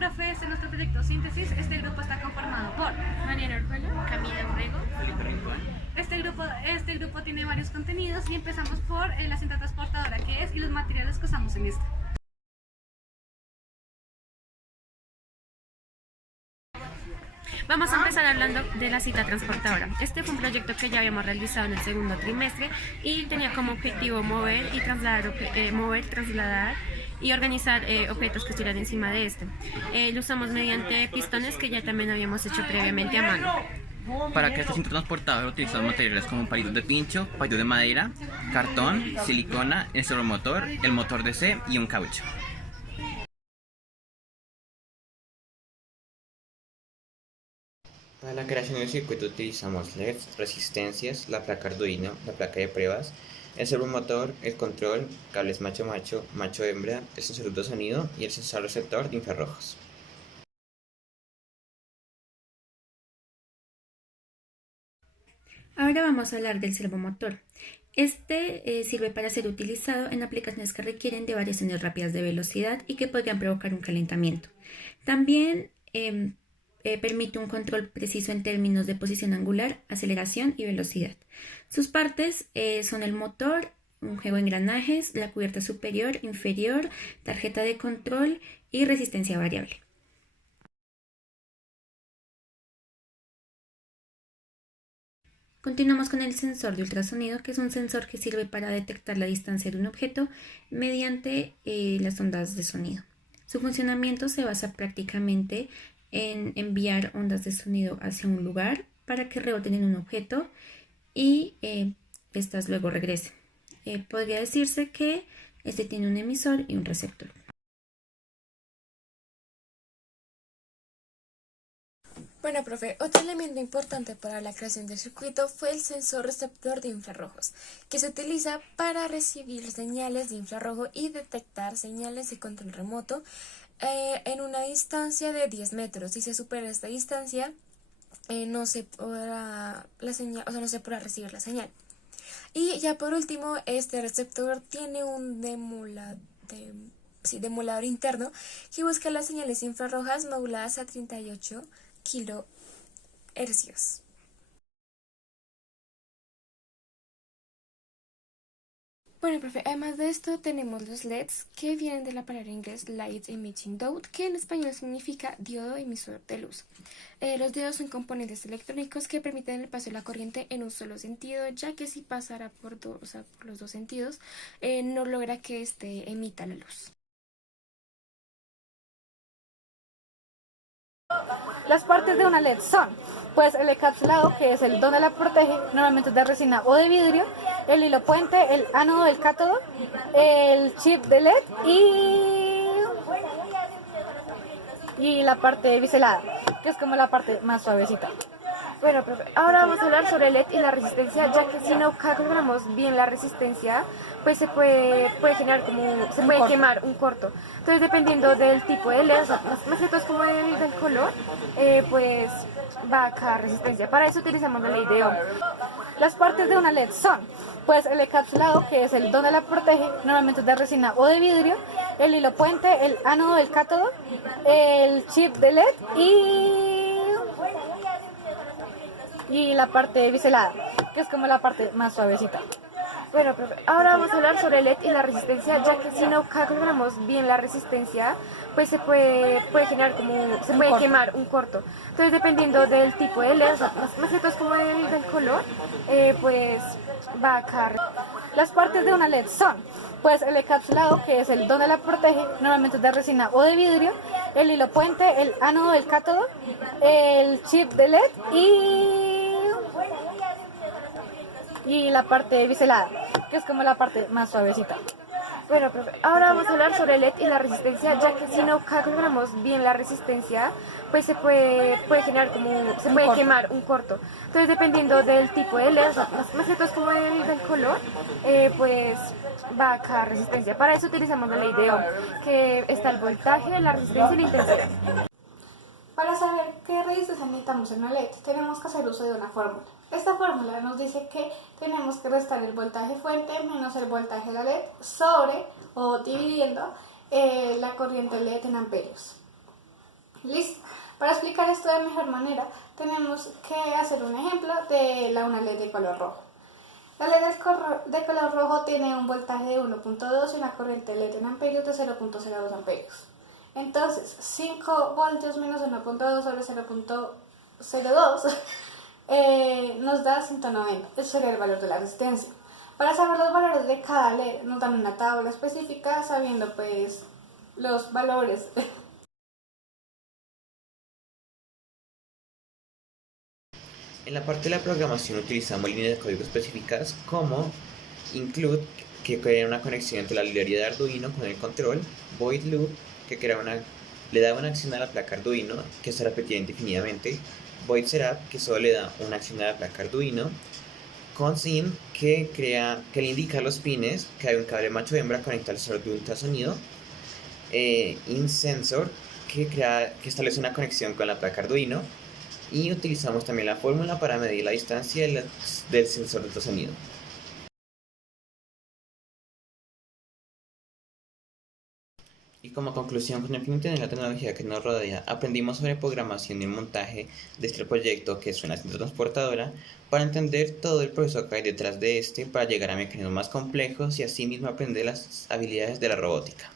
profe, este es nuestro proyecto Síntesis. Este grupo está conformado por Mariana Orjuela, Camila Urrego, Felipe Rincón. Este grupo tiene varios contenidos y empezamos por la cinta transportadora que es y los materiales que usamos en esta. Vamos a empezar hablando de la cita transportadora. Este fue un proyecto que ya habíamos realizado en el segundo trimestre y tenía como objetivo mover, trasladar y organizar objetos que estuvieran encima de este. Lo usamos mediante pistones que ya también habíamos hecho previamente a mano. Para que este cinto transportador utilizamos materiales como palitos de pincho, palitos de madera, cartón, silicona, el servomotor, el motor DC y un caucho. Para la creación del circuito utilizamos LEDs, resistencias, la placa Arduino, la placa de pruebas, el servomotor, el control, cables macho-macho, macho-hembra, el sensor de sonido y el sensor receptor de infrarrojos. Ahora vamos a hablar del servomotor. Este sirve para ser utilizado en aplicaciones que requieren de variaciones rápidas de velocidad y que podrían provocar un calentamiento. También permite un control preciso en términos de posición angular, aceleración y velocidad. Sus partes son el motor, un juego de engranajes, la cubierta superior, inferior, tarjeta de control y resistencia variable. Continuamos con el sensor de ultrasonido, que es un sensor que sirve para detectar la distancia de un objeto mediante las ondas de sonido. Su funcionamiento se basa prácticamente en enviar ondas de sonido hacia un lugar para que reboten en un objeto y estas luego regresen. Podría decirse que este tiene un emisor y un receptor. Bueno, profe, otro elemento importante para la creación del circuito fue el sensor receptor de infrarrojos, que se utiliza para recibir señales de infrarrojo y detectar señales de control remoto en una distancia de 10 metros. Si se supera esta distancia, no se podrá no se podrá recibir la señal. Y ya por último, este receptor tiene un demolador interno que busca las señales infrarrojas moduladas a 38 kilohercios. Bueno, profe, además de esto tenemos los LEDs, que vienen de la palabra inglés Light Emitting Diode, que en español significa diodo emisor de luz. Los diodos son componentes electrónicos que permiten el paso de la corriente en un solo sentido, ya que si pasara por los dos sentidos, no logra que éste emita la luz. Las partes de una LED son, pues, el encapsulado, que es el donde la protege, normalmente es de resina o de vidrio, el hilo puente, el ánodo, el cátodo, el chip de LED y la parte biselada, que es como la parte más suavecita. Bueno, profe, ahora vamos a hablar sobre el LED y la resistencia, ya que si no calculamos bien la resistencia, pues se puede generar se puede quemar un corto. Entonces, dependiendo del tipo de LED, más que todo es como del color, pues va a cada resistencia. Para eso utilizamos la ley de Ohm. Las partes de una LED son, pues, el encapsulado, que es el donde la protege, normalmente es de resina o de vidrio, el hilo puente, el ánodo, el cátodo, el chip de LED y la parte biselada, que es como la parte más suavecita. Bueno, profe, ahora vamos a hablar sobre el LED y la resistencia, ya que si no calculamos bien la resistencia, pues se puede generar se puede quemar un corto. Entonces, dependiendo del tipo de LED, más que todo es como del color, pues va a cada. Las partes de una LED son, pues, el encapsulado, que es el donde la protege, normalmente es de resina o de vidrio, el hilo puente, el ánodo, el cátodo, el chip de LED y la parte biselada, que es como la parte más suavecita. Bueno, profe, ahora vamos a hablar sobre el LED y la resistencia, ya que si no calculamos bien la resistencia, pues se puede generar se puede quemar un corto. Entonces, dependiendo del tipo de LED, más que todo es como del color, pues va a cada resistencia. Para eso utilizamos la ley de Ohm, que está el voltaje, la resistencia y la intensidad. Para saber qué resistencia necesitamos en una LED, tenemos que hacer uso de una fórmula. Esta fórmula nos dice que tenemos que restar el voltaje fuente menos el voltaje de la LED sobre o dividiendo la corriente LED en amperios. Listo. Para explicar esto de mejor manera, tenemos que hacer un ejemplo de una LED de color rojo. La LED de color rojo tiene un voltaje de 1.2 y una corriente LED en amperios de 0.02 amperios. Entonces, 5 voltios menos 1.2 sobre 0.02 nos da 190. Ese sería el valor de la resistencia. Para saber los valores de cada LED nos dan una tabla específica sabiendo pues los valores. En la parte de la programación utilizamos líneas de código específicas como include, que crea una conexión entre la librería de Arduino con el control, void loop, que le da una acción a la placa Arduino que se repetía indefinidamente, void setup, que solo le da una acción a la placa Arduino, consim, que le indica los pines que hay un cable macho hembra conectado al sensor de ultrasonido, insensor, que establece una conexión con la placa Arduino, y utilizamos también la fórmula para medir la distancia del sensor de ultrasonido. Y como conclusión, con el fin de entender la tecnología que nos rodea, aprendimos sobre programación y montaje de este proyecto, que es una cinta transportadora, para entender todo el proceso que hay detrás de este, para llegar a mecanismos más complejos y así mismo aprender las habilidades de la robótica.